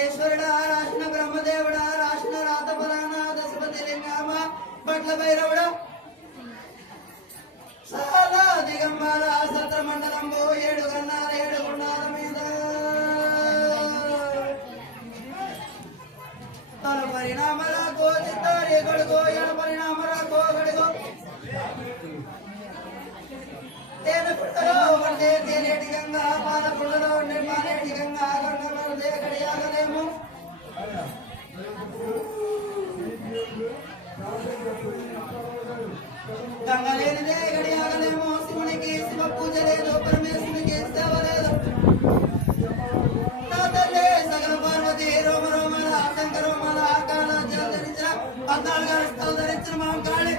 ఈశ్వరుడా రాసిన బ్రహ్మదేవుడా రాసిన రాతపరాన దశపతి లింగమ పట్ల భైరవుడా చాలా దిగంబర సత్ర మండలంబు 7 గన్నాల 7 గుండాల మీద తన పరిణామల గోచిత్తారి గడుగో ఎడ పరిణామల గోగడుగో తేనె పుట్టలో వంటే తేనేటి గంగా పాల పుల్లలో నిర్మాణేటి గంగా గంగలో దేగడియాగలేము గంగలేనిదే గడియాగలేము శివునికి శివ పూజ లేదు పరమేశ్వరునికి సేవ లేదు నా తల్లి సగల పార్వతి రోమ రోమల శంకర రోమల ఆకాల జల్ ధరించిన 14 స్థలం ధరించిన మనం కాళి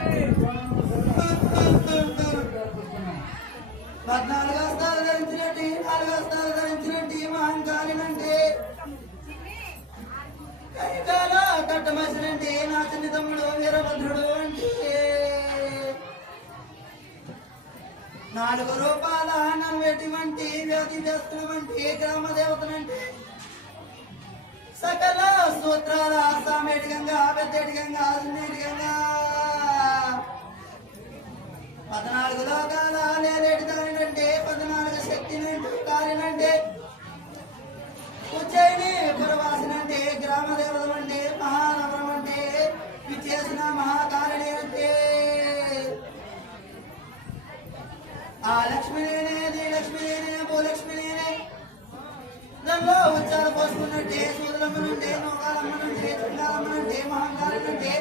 14 స్థాలు ధరించినట్టు 4 స్థాలు ధరించినట్టు మహంకాళినంటే కైకాల కట్టమసినంటే నా చిన్న తమ్ముడు వీరభద్రుడు అంటే 4 రూపాయల నవ్వేటువంటి వ్యాధి వ్యస్తులు వంటి గ్రామ దేవతలంటే సకల సూత్రాల సామేటి గంగా పెద్దటి గంగా సున్నేటి గంగా 14 లోకాల నేరేటి దానినంటే 14 శక్తినంటూ కాలినంటే ఉజ్జయిని పురవాసినంటే గ్రామ దేవతలు అంటే మహానవరం అంటే విచ్చేసిన మహాకారిణి అంటే ఆ లక్ష్మీనే లక్ష్మీనే భూలక్ష్మీనే దానిలో ఉచ్చార పోసుకున్నట్టే సూదులమ్మనంటే నోకాలమ్మనంటే చుండాలమ్మనంటే మహాకారినంటే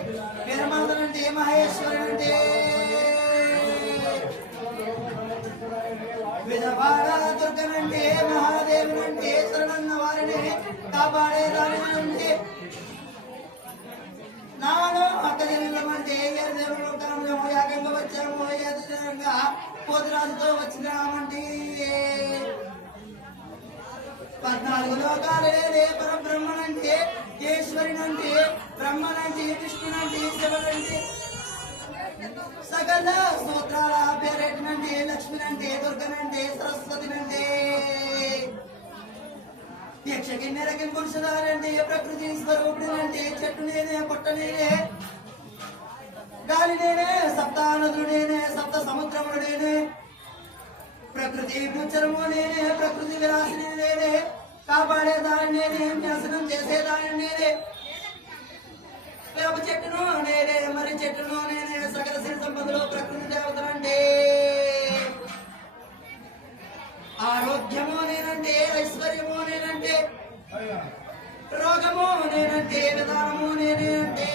వీరమాతనంటే మహేశ్వరునంటే విధవాడ దుర్గనంటే మహాదేవునంటే శరణన్న వారిని కాపాడేదానినంటే నాను అక్కజనులమంటే దేవుడు కాము యాగంగా వచ్చాము యథంగా పోతురాజుతో వచ్చినామంటే 14 లోకాలే పరబ్రహ్మనంటే ఈశ్వరునంటే బ్రహ్మనంటే విష్ణునంటే శివునంటే సకల సూత్రాల పేరేటనంటే లక్ష్మినంటే దుర్గనంటే సరస్వతినంటే యక్షకిన్నెరకిన్ పురుషదారంటే ప్రకృతి స్వరూపుడినంటే చెట్టు నేనే పుట్ట నేనే గాలి నేనే, సప్తానదులు నేనే, సప్త సముద్రములు నేనే, ప్రకృతి పుచ్చరము నేనే, ప్రకృతి విలాసిని నేనే, కాపాడేదాన్ని నేనే, నాశనం చేసేదాన్ని నేనే, వేప చెట్టును నేనే, మరి చెట్టును నేనే, సకల సిరి సంపదలు ప్రకృతి దేవతలంటే, ఆరోగ్యము నేనంటే, ఐశ్వర్యము నేనంటే, రోగము నేనంటే, విధానము నేనే అంటే,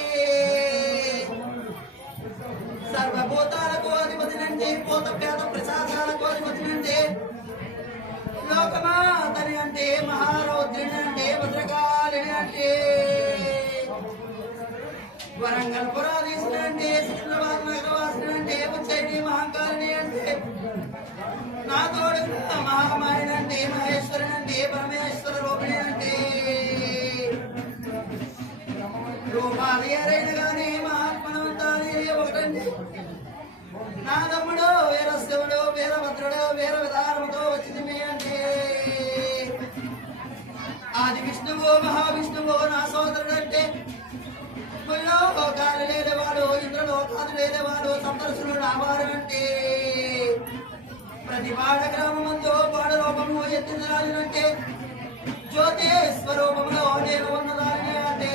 సర్వభూతాలకు అధిపతినంటే, పోత పేద ప్రసాదాలకు అధిపతినంటే, లోకమాతని అంటే, మహారౌద్రిని అంటే, భద్రకాళిని అంటే, వరంగల్ పురాధీశుని అంటే, సికింద్రాబాద్ నగరవాసిని అంటే, ఉజ్జయిని మహంకాళిని అంటే, నా తోడు మహామాయని అంటే, మహేశ్వరుని అంటే, పరమేశ్వర రూపిణి అంటే, రూపాలు ఏరైన గానీ మహాత్మనంతానే ఒకటండి. నా తమ్ముడు వీరశివుడు, వీరభద్రుడు, వీర విధానముతో వచ్చింది అంటే, ఆది విష్ణువు మహావిష్ణువు నా సోదరుడు అంటే, లోకాలు లేనివాడు, ఇంద్రలోకాలు లేనివాడు, సప్తరుషులు నావారు అంటే, ప్రతి వాడ గ్రామమందు వాడ రూపము ఎత్తిన రాజునంటే, జ్యోతి స్వరూపంలో నేను ఉన్నదాన్ని అంటే,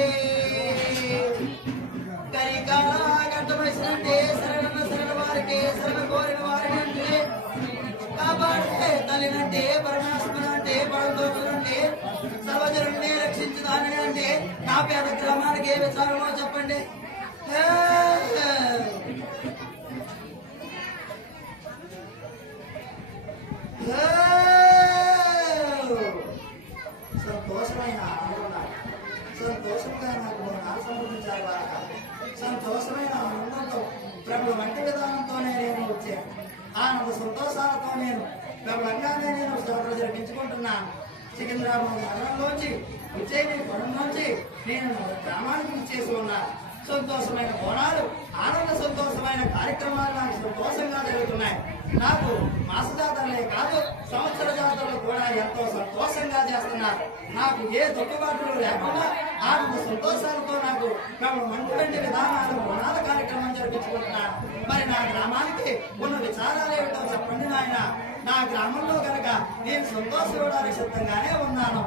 కరికాల గడ్డ వయసునంటే, శరణ వారికి శరణ కోరిన వారిని అంటే, కాపాడే తల్లినంటే, పరమేశ్వరునంటే, పరమేశ్వరునంటే, సర్వజనుడిని రక్షించుదాని అంటే, నా పేద గ్రామానికి ఏ విచారమో చెప్పండి. సంతోషమైన సంతోషంగా నాకు నాకు సంబంధించాలి బాగా. సంతోషమైన ఆనందంతో ప్రభుత్వ వంటి విధానంతోనే నేను వచ్చాను. ఆనంద సంతోషాలతో నేను ప్రభుత్వంగానే నేను సోదరు జరిపించుకుంటున్నాను. సికింద్రాబాద్ నగరంలోంచి ఉజ్జయిని పొలంలోంచి నేను గ్రామానికి ఇచ్చేసి ఉన్నాను. సంతోషమైన కోణాలు, ఆనంద సంతోషమైన కార్యక్రమాలు నాకు సంతోషంగా జరుగుతున్నాయి. నాకు మాస జాతరలే కాదు, సంవత్సర జాతరలు కూడా ఎంతో సంతోషంగా చేస్తున్నారు. నాకు ఏ తొక్కుబాటులు లేకుండా ఆనంద సంతోషాలతో నాకు మంచి విధానాలు గుణాల కార్యక్రమం జరిపించుకుంటున్నాను. మరి నా గ్రామానికి ఉన్న విచారాలు ఏమిటో చెప్పండి నాయన. నా గ్రామంలో కనుక నేను సంతోషపడడానికి సిద్ధంగానే ఉన్నాను.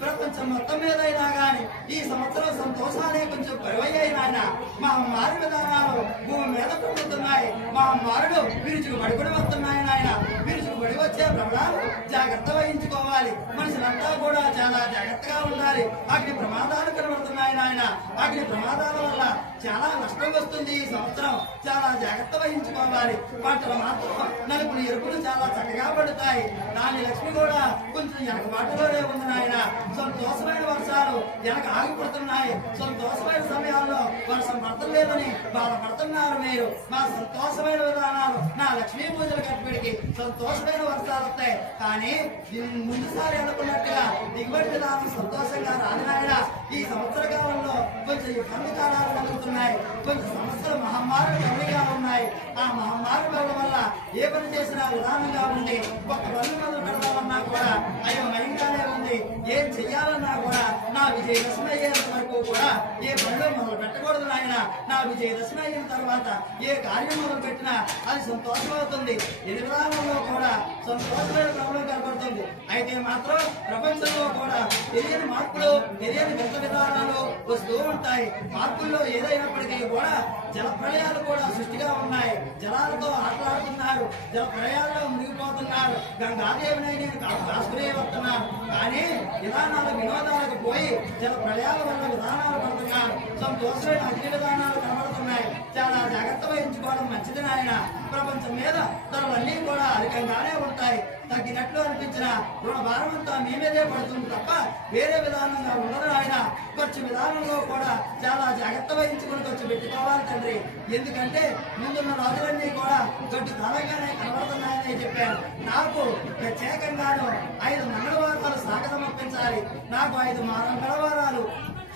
ప్రపంచం మొత్తం మీదైనా గాని ఈ సంవత్సరం సంతోషాలే కొంచెం కరువయ్యాయినా మహమ్మారి విధానాలు భూమి మీద పడుతున్నాయి. మహమ్మారులు విరుచుకు పడిపడి వస్తున్నాయి నాయన. విరుచుకు పడి వచ్చే భ్రమణాలు జాగ్రత్త వహించుకోవాలి. మనుషులంతా కూడా చాలా జాగ్రత్తగా ఉండాలి. అగ్ని ప్రమాదాలు కనబడుతున్నాయి నాయన. అగ్ని ప్రమాదాల వల్ల చాలా నష్టం వస్తుంది. ఈ సంవత్సరం చాలా జాగ్రత్త వహించుకోవాలి. పంటలు మాత్రం నలుపులు ఎరుపులు చాలా చక్కగా పడతాయి. దాని లక్ష్మి కూడా కొంచెం వెనక బాటలోనే ఉంది నాయన. సంతోషమైన వర్షాలు వెనక ఆగిపడుతున్నాయి. సంతోషమైన సమయాల్లో వర్షం పడతలేదని బాధపడుతున్నారు మీరు. మా సంతోషమైన విధానాలు నా లక్ష్మీ పూజలు కట్టుబడికి సంతోషమైన వర్షాలు వస్తాయి. కానీ ముందుసారి అనుకున్నట్టుగా దిగుబడి విధానం సంతోషంగా రాలినాయన. ఈ సంవత్సర కాలంలో కొంచెం ఇబ్బంది కాలాలు కలుగుతున్నాయి. కొంచెం సమస్యలు మహమ్మారులు కబడిగా ఉన్నాయి. ఆ మహమ్మారి వల్ల ఏ పని చేసినా విధానంగా ఉంది. ఒక పనులు మొదలు పెడదామన్నా కూడా అయోమయంగానే ఉంది. ఏం చెయ్యాలన్నా కూడా నా విజయదశమి అయ్యేంత వరకు కూడా ఏ పనులు మొదలు పెట్టకూడదు నాయన. నా విజయదశమి అయిన తర్వాత ఏ కార్యం మొదలు పెట్టినా అది సంతోషమవుతుంది. ఏ విధానంలో కూడా సంతోషమైన క్రమంలో కనపడుతుంది. అయితే మాత్రం ప్రపంచంలో కూడా తెలియని మార్పులు, తెలియని వింత విధానాలు వస్తూ ఉంటాయి. మార్పుల్లో ఏదైనప్పటికీ కూడా జల ప్రళయాలు కూడా సృష్టిగా ఉన్నాయి. జలాలతో ఆటలాడుతున్నారు. జల ప్రళయాల్లో మునిగిపోతున్నారు. గంగాదేవిని నేను కాసుకునే వస్తున్నాను. కానీ విధానాలు వినోదాలకు పోయి జల ప్రళయాల వల్ల విధానాలు పడుతున్నారు. సంతోషమైన అగ్ని విధానాలు కనబడుతున్నాయి. చాలా జాగ్రత్త వహించుకోవడం మంచిది నాయన. ప్రపంచం మీద తనలన్నీ కూడా అధికంగానే ఉంటాయి. తగ్గినట్లు అనిపించిన రుణ భారం అంతా మీ మీదే పడుతుంది తప్ప వేరే విధానంగా ఉండదు ఆయన. ఖర్చు విధానంలో కూడా చాలా జాగ్రత్త వహించుకుని ఖర్చు పెట్టుకోవాలి తండ్రి. ఎందుకంటే ముందున్న రాజులన్నీ కూడా గడ్డు కాలంగానే కనబడుతున్నాయని చెప్పాను. నాకు ప్రత్యేకంగాను 5 మంగళవారాలు సాగ సమర్పించాలి. నాకు 5 మంగళవారాలు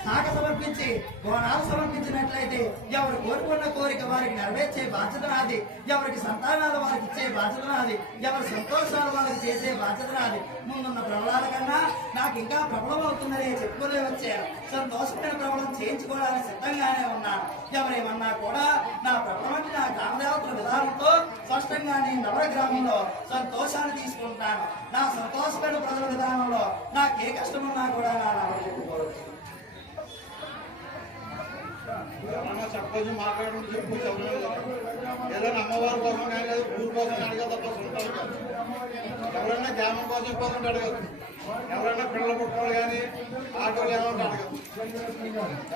శాఖ సమర్పించి బోనాలు సమర్పించినట్లయితే ఎవరు కోరుకున్న కోరిక వారికి నెరవేర్చే బాధ్యత నాది, ఎవరికి సంతానాలు వారికి ఇచ్చే బాధ్యత నాది, ఎవరి సంతోషాలు వారికి చేసే బాధ్యత నాది. ముందున్న ప్రబలాల కన్నా నాకు ఇంకా ప్రబలం అవుతుందని చెప్పుకునే వచ్చాను. సంతోషమైన ప్రబలం చేయించుకోవడానికి సిద్ధంగానే ఉన్నాను. ఎవరేమన్నా కూడా నా ప్రబలమంటే నా గ్రామదేవతల విధానంతో స్పష్టంగా నేను నవర గ్రామంలో సంతోషాన్ని తీసుకుంటాను. నా సంతోషమైన ప్రజల విధానంలో నాకే కష్టమున్నా కూడా నా నవర చెప్పుకోవచ్చు. చెప్పచ్చు మాట్లాడడం చెప్పు ఏదైనా అమ్మవారి కోసం కానీ లేదా ఊరు కోసం అడగదు తప్ప సొంతాలు కాదు. ఎవరైనా గ్రామం కోసం అడగదు. ఎవరైనా పిల్లలు పుట్టుకోవాలి కానీ ఆటోలు ఏమంటే అడగదు.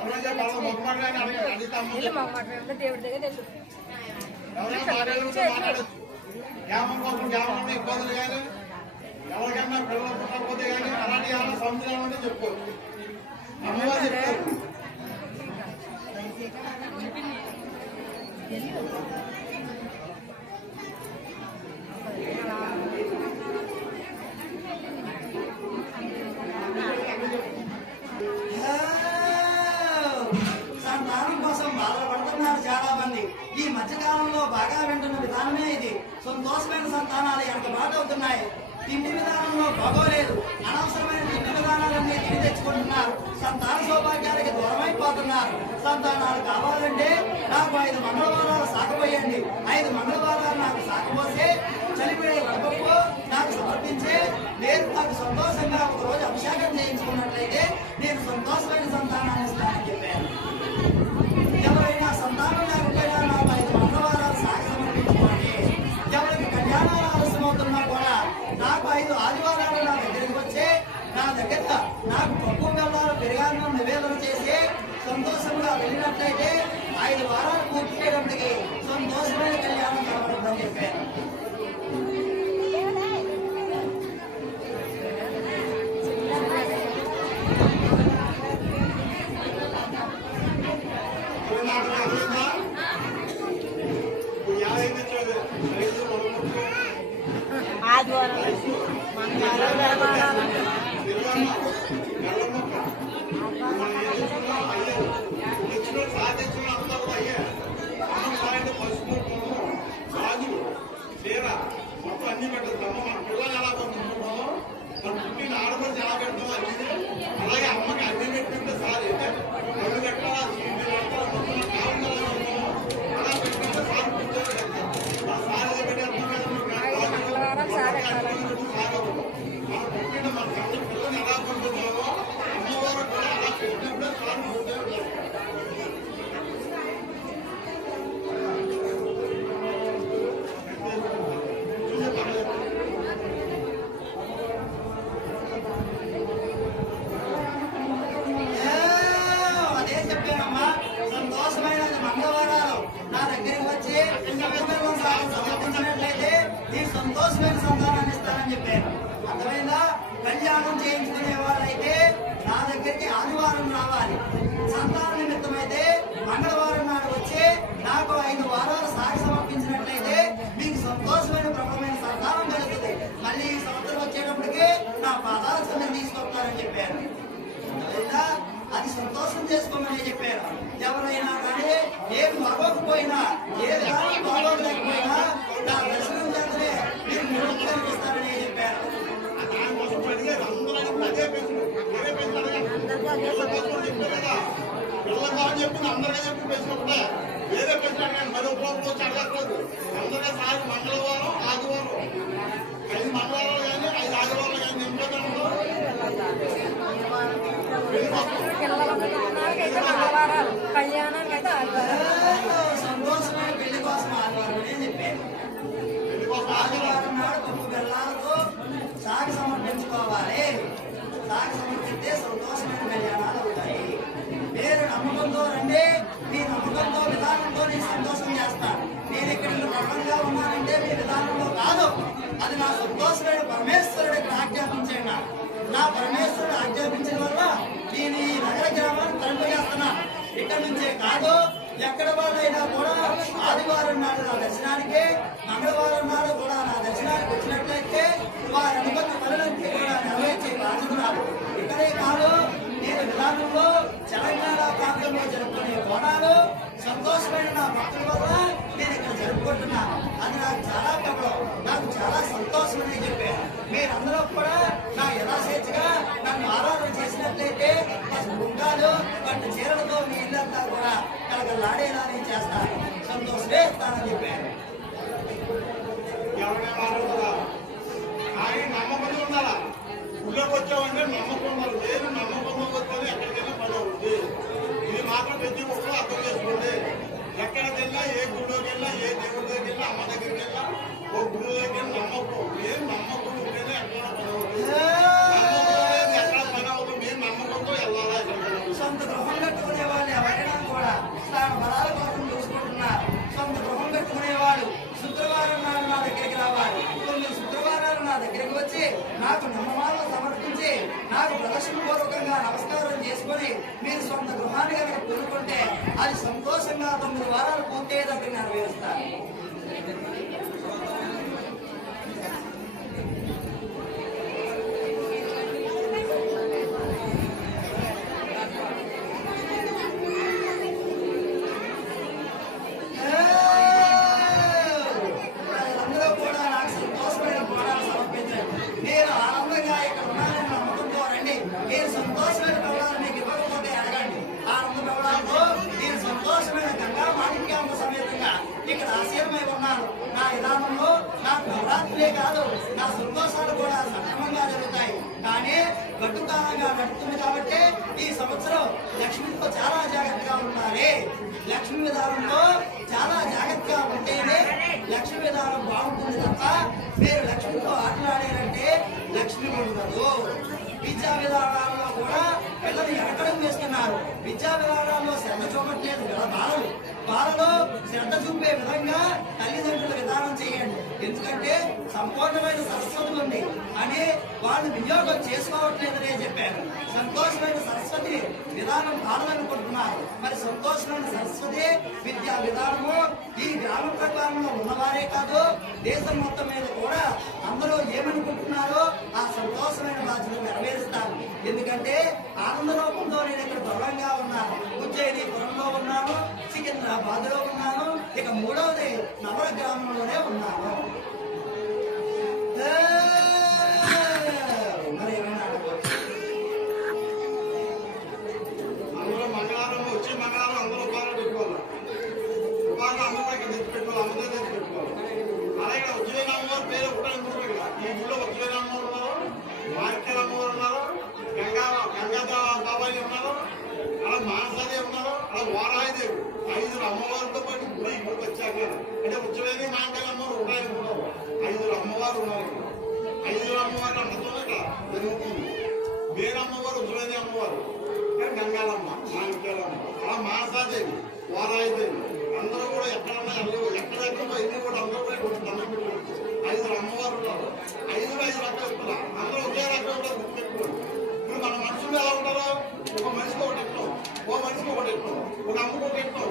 ఎవరైనా వాళ్ళ మొక్కమాట కానీ అడిగితే ఎవరైనా మాట్లాడచ్చు. గ్రామం కోసం గ్రామంలో ఇబ్బందులు కానీ ఎవరికైనా పిల్లలు పుట్టకపోతే కానీ అలాంటి ఏమైనా సమస్యలు ఉంటే చెప్పుకోవచ్చు. అమ్మవారు చెప్తారు. సంతానం కోసం బాధపడుతున్నారు చాలా మంది. ఈ మధ్యకాలంలో బాగా వింటున్న విధానమే ఇది. సంతోషమైన సంతానాలు ఎంత బాధ అవుతున్నాయి. తిండి విధానంలో బాగోలేదు. అనవసరమైన తిండి విధానాలన్నీ తిని తెచ్చుకుంటున్నారు. సంతాన సౌభాగ్యాలకి దూరమైపోతున్నారు. సంతానాలు కావాలంటే నాకు 5 మంగళవారాలు సాగపోయండి. 5 మంగళవారాలు నాకు సాగపోసే చనిపోయే వడపప్పు నాకు సమర్పించే లేదు నాకు సంతోషంగా ఒకరోజు అభిషేకం చేయించుకున్నట్లయితే నేను సంతోషమైన సంతానాన్ని ఇస్తానని చెప్పాను. ఎవరైనా సంతానం లేకపోయినా నాకు 5 మంగళవారాలు సాగ సమర్పించుకోండి. ఎవరికి కళ్యాణాలు ఆలస్యమవుతున్నా కూడా నాకు 5 ఆదివారాలు నా దగ్గరికి వచ్చే నా దగ్గర నాకు పప్పు బెల్లాలు పెరిగాను నివేదన చేసి సంతోషంగా వెళ్ళినట్లయితే 5 వారాలు పూర్తి చేయడానికి సంతోషమైన కళ్యాణం కనబడుతుందని చెప్పాను. ఆదివారం మొత్తం అన్ని పెట్టుతాము. మన పిల్లలు ఎలా పంపించుకుంటామో మన పుట్టిన ఆడపడి ఎలా పెడతామో అన్ని అలాగే అమ్మకి అన్ని పెట్టుకుంటే సార్ అన్ని పెట్టాలా మొత్తం కావాలి అలా పెట్టుకుంటే సార్ ఆ సార్ ఏదో పెట్టేస్తాం మన పుట్టిన మన కళ్ళ పిల్లలు ఎలా పంపుతామో అమ్మవారు కూడా అలా పెట్టినప్పుడే సార్ అదే చెప్పానమ్మా. సంతోషమైన మంగళవారాలు నా దగ్గరికి వచ్చి సమర్పించినట్లయితే ఈ సంతోషమైన సంతానాన్ని ఇస్తానని చెప్పాను. అర్థమైందా? కళ్యాణం చేయించుకునే వాళ్ళైతే నా దగ్గరికి ఆదివారం రావాలి. సంతాన నిమిత్తమైతే మంగళవారం నాడు వచ్చి నాకు 5 వారాలు సాగి సమర్పించినట్లయితే మీకు సంతోషమైన ప్రబలమైన సంతానం కలుగుతుంది. మళ్ళీ ఈ సంవత్సరం వచ్చేటప్పటికి నా పాదాల చెందని తీసుకొస్తానని చెప్పాను. అది సంతోషం చేసుకోమని చెప్పారు. ఎవరైనా కానీ ఏది బాగోకపోయినా ఏ విధానం బాగోలేకపోయినా నా దర్శనం చేతనే మీరు నివృత్తి కనిపిస్తారని చెప్పారు. చెప్పింది అందరికీ చెప్పి పెంచినప్పుడే వేరే పెంచినట్టు మరి ఉపయోగం వచ్చి అడగట్లేదు. అందరికీ సార్ మంగళవారం ఆదివారం 5 మంగళవారాలు కానీ 5 ఆదివారాలు కానీ నింపుతాను. సంతోషమైన పెళ్లి కోసం ఆదివారం చెప్పాను. ఆదివారం నాడు పప్పు బెల్లాలతో సాగి సమర్పించుకోవాలి. సాగి సమర్పిస్తే సంతోషమైన కళ్యాణాలు అవుతాయి. మీరు నమ్మకంతో రండి. మీ నమ్మకంతో విధానంతో నేను సంతోషం చేస్తాను. నేను ఇక్కడ బలంగా ఉన్నానంటే మీ విధానంలో కాదు. అది నా సంతోషమైన పరమేశ్వరుడికి ఆజ్ఞాపించండి. నా పరమేశ్వరుడు ఆజ్ఞాపించిన వల్ల నేను ఈ నగర గ్రామాన్ని తరలి చేస్తున్నాను. ఇక్కడ నుంచే కాదు ఎక్కడ వాళ్ళైనా కూడా ఆదివారం నాడు నా దర్శనానికి మంగళవారం నాడు కూడా నా దర్శనానికి వచ్చినట్లయితే వారి అనుమతి పనులన్నీ కూడా నెరవేర్చే బాధ్యత నాది. ఇక్కడే కాదు నేను విధానంలో తెలంగాణ ప్రాంతంలో జరుపుకునే బోనాలు సంతోషమైన నా భక్తుల వల్ల నేను ఇక్కడ జరుపుకుంటున్నాను. అది నాకు చాలా గౌరవం, నాకు చాలా సంతోషం అని చెప్పాను. మీరందరూ కూడా నా యథాశేచ్ఛగా నన్ను ఆరాధన చేసినట్లయితే గుండాలు వాటి చీరలతో మీ ఇల్లంతా కూడా కలగలాడేలా నేను చేస్తాను, సంతోషమే ఇస్తానని చెప్పాను. ఆయన నమ్మకం ఉండాలా. ఊళ్ళోకి వచ్చామంటే నమ్మకం ఉండాలి. లేదు నమ్మకం వస్తుంది ఎక్కడికైనా పని అవుతుంది. ఇది మాత్రం ప్రతి ఒక్కరు అర్థం చేసుకోండి. ఎక్కడికి వెళ్ళినా, ఏ గుడిలోకి వెళ్ళినా, ఏ దేవుడి దగ్గరికి వెళ్ళినా, అమ్మ దగ్గరికి వెళ్ళినా, ఓ గుడి దగ్గర నమ్మకం. ఏం నమ్మకం ఉంటేనే ఎక్కడ పని అవుతుంది. ఎక్కడ పని అవుతుంది. మీరు నమ్మకంతో వెళ్ళాలా. సొంత గృహం కట్టుకునే వాళ్ళు ఎవరైనా కూడా స్థాన బలాల కోసం చూసుకుంటున్నారు. సొంత గృహం కట్టుకునేవాడు శుక్రవారం నాడు నా దగ్గరికి రావాలి. 9 శుక్రవారాలు నా దగ్గరికి వచ్చి నాకు నమ్మమాలను సమర్పించి నాకు ప్రదర్శన పూర్వకంగా నమస్కారం చేసుకుని మీరు సొంత గృహాన్ని కనుక కొనుక్కుంటే అది సంతోషంగా 9 వారాలు పూర్తయ్యేటట్టు నెరవేరుస్తారు. ఇక్కడ ఆశయమై ఉన్నాను. నా విధానంలో నా నవరాత్రులే కాదు, నా సంతోషాలు కూడా సక్రమంగా జరుగుతాయి. కానీ గట్టుకాలంగా నడుస్తుంది కాబట్టి ఈ సంవత్సరం లక్ష్మితో చాలా జాగ్రత్తగా ఉండాలి. లక్ష్మి విధానంలో చాలా జాగ్రత్తగా ఉంటేనే లక్ష్మి విధానం బాగుంటుంది తప్ప మీరు లక్ష్మితో ఆటలాడారంటే లక్ష్మి ఉండదు. విద్యా విధానాల్లో కూడా పిల్లలు ఎక్కడం వేస్తున్నారు. విద్యా విధానాల్లో శ్రద్ధ చూపట్లేదు కదా బాలలో శ్రద్ధ చూపే విధంగా తల్లిదండ్రుల విధానం చేయండి. ఎందుకంటే సంపూర్ణమైన సరస్వతి ఉంది అని వాళ్ళు వినియోగం చేసుకోవట్లేదనే చెప్పారు. సంతోషమైన సరస్వతి విధానం కావాలనుకుంటున్నారు. మరి సంతోషమైన సరస్వతి విద్యా విధానము ఈ గ్రామ ప్రకారంలో ఉన్నవారే కాదు, దేశం మొత్తం మీద కూడా అందరూ ఏమనుకుంటున్నారో ఆ సంతోషమైన బాధ్యత నెరవేరుస్తారు. ఎందుకంటే ఆనందరూపంతో నేను ఇక్కడ దూరంగా ఉన్నాను. ఉజ్జయినిపురంలో ఉన్నాను, సికింద్రాబాద్ లో ఉన్నాను, ఇక 3వది నవర గ్రామంలోనే ఉన్నాను. మరి ఏమైనా అందులో మంగళవారం వచ్చి మంగళవారం అందరూ ఉపాధి పెట్టుకోవాలి. ఉపాధి అందరూ ఇక్కడ తెచ్చిపెట్టుకోవాలి, అందరూ తెచ్చిపెట్టుకోవాలి. అలాగే ఉజ్జయిని అమ్మవారి పేరు ఒకటే ఉంటుంది. ఈ గుడిలో ఉజ్జయిని అమ్మవారు ఉన్నారు, మార్కెల్ అమ్మవారు ఉన్నారు, గంగా బాబాయి ఉన్నారు, అలా మానసాదేవి ఉన్నారు, అలా వారాయిదేవి. 5 అమ్మవారితో పాటు గుడి ఇక్కడికి వచ్చాక అంటే ఉజ్జయిని మాంకాళ అమ్మవారు ఉంటాయి కూడా 5 అమ్మవారు ఉన్నారు. 5 అమ్మవారు అమ్మతోనే ఇక్కడ జరుగుతుంది. వేరే అమ్మవారు ఉజ్జయిని అమ్మవారు, గంగాలమ్మ, మాంకాళమ్మ, అలా మానసాదేవి, వారాయిదేవి అందరూ కూడా ఎక్కడన్నా ఎక్కడెక్కడ ఇల్లు కూడా అందరూ కూడా దండం పెట్టుకోవచ్చు. 5 అమ్మవారు ఉన్నారు. 5 రకాలు ఇస్తున్నారు. అందరూ ఒకే రకం కూడా గుర్తుపెట్టుకోండి. ఇప్పుడు మన మనుషులు ఎలా ఉంటారో ఒక మనిషికి ఒకటి ఇస్తాం, ఓ మనిషికి ఒకటి ఇస్తాం, ఒక అమ్మకు ఒకటి ఇస్తాం.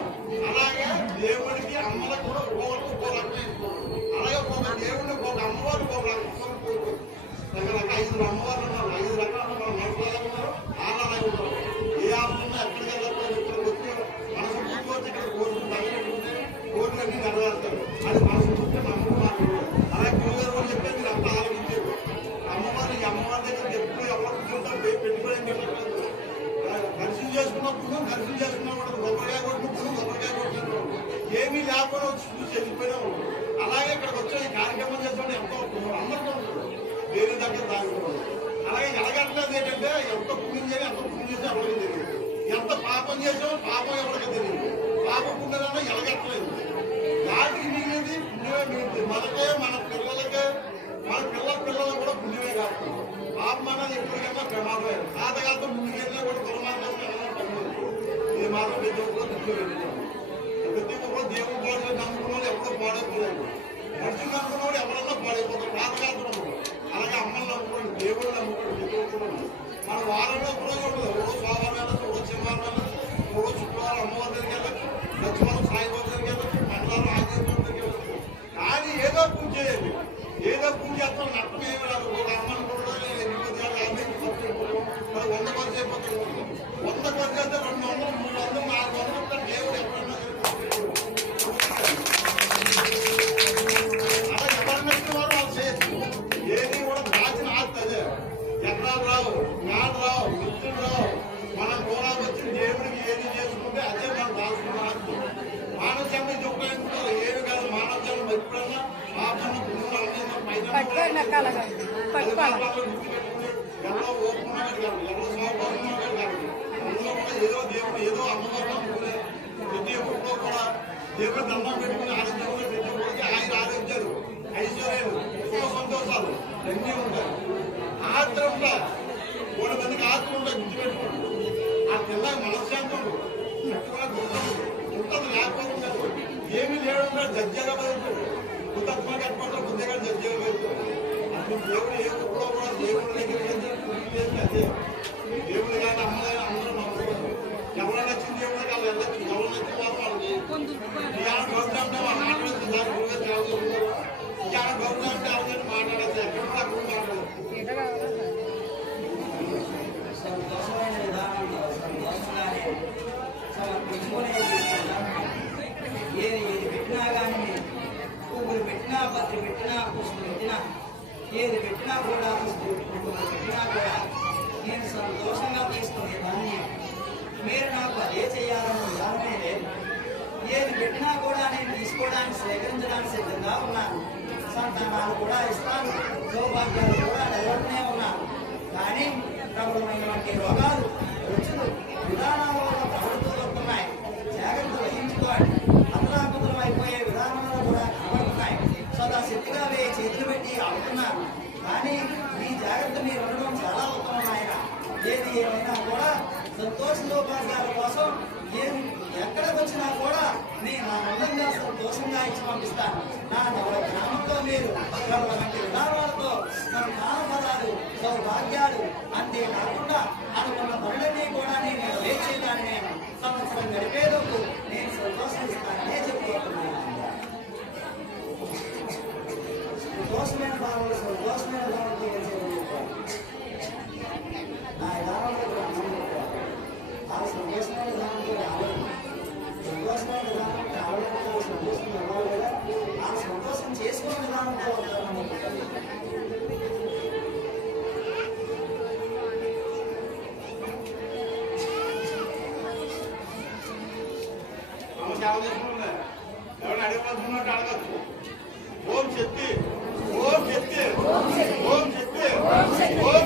అలాగే దేవుడికి అమ్మలకు కూడా ఒక్కొక్కరికి ఒక్కో రకం ఇస్తాం. అలాగే ఒక్కొక్క దేవుడికి ఒక అమ్మవారు ఒక రకం 5 అమ్మవారు ఉన్నారు. 5 రకాలు మన మనుషులు ఎలా ఉన్నారు, అలాగే ఉంటారు. ఏ ఆత్మ ఎక్కడికి వెళ్ళకపోతే ఇక్కడికి వచ్చి మనసు పూర్తి ఇక్కడ కోరుకుని తగ్గట్టుకుంటే కోరికలన్నీ నెరవేరుతారు. అది మనసు చూస్తే నమ్మకం మాట్లాడు. అలాగే గురుగారు కూడా చెప్పేది మీరు అంతా ఆలోచించారు. అమ్మవారు ఈ అమ్మవారి దగ్గర ఎప్పుడు ఎవరు కూర్చుంటారు పెట్టుకోవడం పెట్టలేదు. దర్శనం చేసుకున్నప్పుడు దర్శనం చేసుకున్నప్పుడు కొబ్బరికాయ కొట్టుకుంటున్నాం, కొబ్బరికాయ కొట్టుకుంటున్నాం. ఏమీ లేకపోయినా చూసి వెళ్ళిపోయినా ఉంటాం. అలాగే ఇక్కడికి వచ్చే ఈ కార్యక్రమం చేస్తుంటే ఎంతో అందరికీ ఉంటుంది. వేరే దగ్గర దాచుకోవాలి. అలాగే ఎలాగట్లేదు ఏంటంటే ఎంత పుణ్యం చేయాలి, ఎంత పుణ్యం చేసి ఎవరికి తెలియదు. ఎంత పాపం చేసామో పాపం ఎవరికి తెలియదు. పాపం పుణ్యాలన్నా ఎలాగట్లేదు. వాటికి మిగిలింది పుణ్యమే మిగిలింది. మనకే మన పిల్లలకే మన పిల్లలు కూడా పుణ్యమే కాదు. పాపం అన్నది ఎప్పటికైనా ప్రమాదమే. పాతకాలతో ముందుకెళ్ళినా కూడా ప్రమాదం ఇది మాత్రం ప్రతి ఒక్కరు దృష్టిలో పెట్టుకోవాలి. ప్రతి ఒక్కరు దేవుడు పాడు నమ్ముకున్న వాళ్ళు ఎప్పుడో పాడైపోలేదు. మనుషులు నమ్ముకున్నవాడు ఎవరన్నా పాడైపోతారు. పాతకాలతో అలాగే అమ్మల్ని నమ్ముకోండి, దేవుడు నమ్ముకోండి. ప్రతి ఒక్కరు మన వారంలో కూడా ఉండదు. ఒకరోజు సోమవారం వెళ్ళచ్చు, ఒకరోజు శనివారం వెళ్ళచ్చు, ఒకరోజు శుక్రవారం అమ్మవారి దగ్గరికి వెళ్ళచ్చు, లక్ష్మీవారం సాయిబాబు దగ్గరికి వెళ్ళచ్చు, మంగళవారం ఆంజనేయ దగ్గరికి వెళ్ళచ్చు. కానీ ఏదో పూజ చేయాలి. ఏదో పూజ చేస్తాం నష్టం ఏమి రాదు. ఒక అమ్మని కూడా 100 మంది అయిపోతుంది. అలాగా పట్టుకోవాలి. ఎవరో ఓపుకున్నాడు కాదు, ఎవరో సోమవారం కాదు. అందులో కూడా ఏదో దేవుడు ఏదో అమ్మవారు ప్రతి ఒక్కరిలో కూడా దేవుడు దండం పెట్టుకుని ఆరోగ్యంలో ప్రతి ఒక్కరికి ఆయన ఆరోగ్యాలు, ఐశ్వర్యాలు, సుఖ సంతోషాలు అన్నీ ఉంటాయి. ఆత్రం ఉంటాయి, 3 మందికి ఆత్రం ఉంటాయి. గుర్తుపెట్టుకోండి, ఆ పిల్లకి మనశ్శాంతి ఉంటుంది లేకపోతే ఏమీ లేడు జడ్జిగా బదులుతాడు. బుద్ధత్మా కట్టుకుంటారు, బుద్ధిగా జడ్జిగా వెళ్తాడు. అప్పుడు దేవుడు ఏ ఒక్కడో కూడా దేవుడు అదే దేవుడు కానీ అమ్మలైనా అందరూ నమ్ముతారు. ఎవరు నచ్చిన దేవుడు వాళ్ళు వెళ్ళచ్చు, ఎవరు నచ్చిన వాళ్ళు వాళ్ళకి ఇవాళ గౌరవం అంటే వాళ్ళు మాట్లాడచ్చు. దాని గురుగా చదువుతున్నారు. ఇవాళ గౌరవం అంటే ఎవరికైనా మాట్లాడచ్చు, ఎక్కడ కూడా అక్కడ మాట్లాడచ్చు. సంతోషమైన విధానంలో సంతోషంగానే సమర్పించుకునేది. ఏది పెట్టినా కానీ పువ్వులు పెట్టినా, పత్రి పెట్టినా, పుష్పం పెట్టినా, ఏది పెట్టినా కూడా పువ్వులు పెట్టినా కూడా నేను సంతోషంగా తీసుకునే దాన్ని. మీరు నాకు అదే చేయాలన్న విధానమే లేదు. ఏది పెట్టినా కూడా నేను తీసుకోవడానికి, స్వీకరించడానికి సిద్ధంగా ఉన్నాను. సంతానాలు కూడా ఇస్తాను, సౌభాగ్యాలు కూడా నిలబడుతూనే ఉన్నాను. కానీ ప్రబలమైనటువంటి రోగాలు, రుచులు, విధానాల వల్ల ప్రబడుతూ వస్తున్నాయి. జాగ్రత్త వహించుకోండి. అతలాకుతలం అయిపోయే విధానాలు కూడా కనబడుతున్నాయి. సదాశక్తిగా వేయి చేతులు పెట్టి ఆడుతున్నాను. కానీ ఈ జాగ్రత్త మీరు ఉండడం చాలా ఉత్తమం. ఆయన ఏది ఏమైనా కూడా సంతోష సౌభాగ్యాల కోసం ఎక్కడికి వచ్చినా కూడా నేను ఆనందంగా సంతోషంగా ఇచ్చి పంపిస్తాను. నా నవ గ్రామంలో మీరు వంటి విధానాలతో సంతాన పదాలు, సౌభాగ్యాలు అంతేకాకుండా అనుకున్న పనులన్నీ కూడా నేను వేచేదాన్ని. నేను సంవత్సరం గడిపేలోపు నేను సంతోషిస్తాననే చెప్పుకుంటున్నాను. సంతోషమైన భావాలు, సంతోషమైన భావంతో నా విధానంలో ఆ సంతోషమైన విధానంతో రావాలి. సంతోషమైన విధానంతో రావడంతో సంతోషం ఇవ్వాలి కదా. ఆ సంతోషం చేసుకునే విధానంతో వస్తాను. ఎవరైనా అడగవలసినట్టు అడగచ్చు. ఓం శక్తి, ఓం శక్తి, ఓం శక్తి, ఓం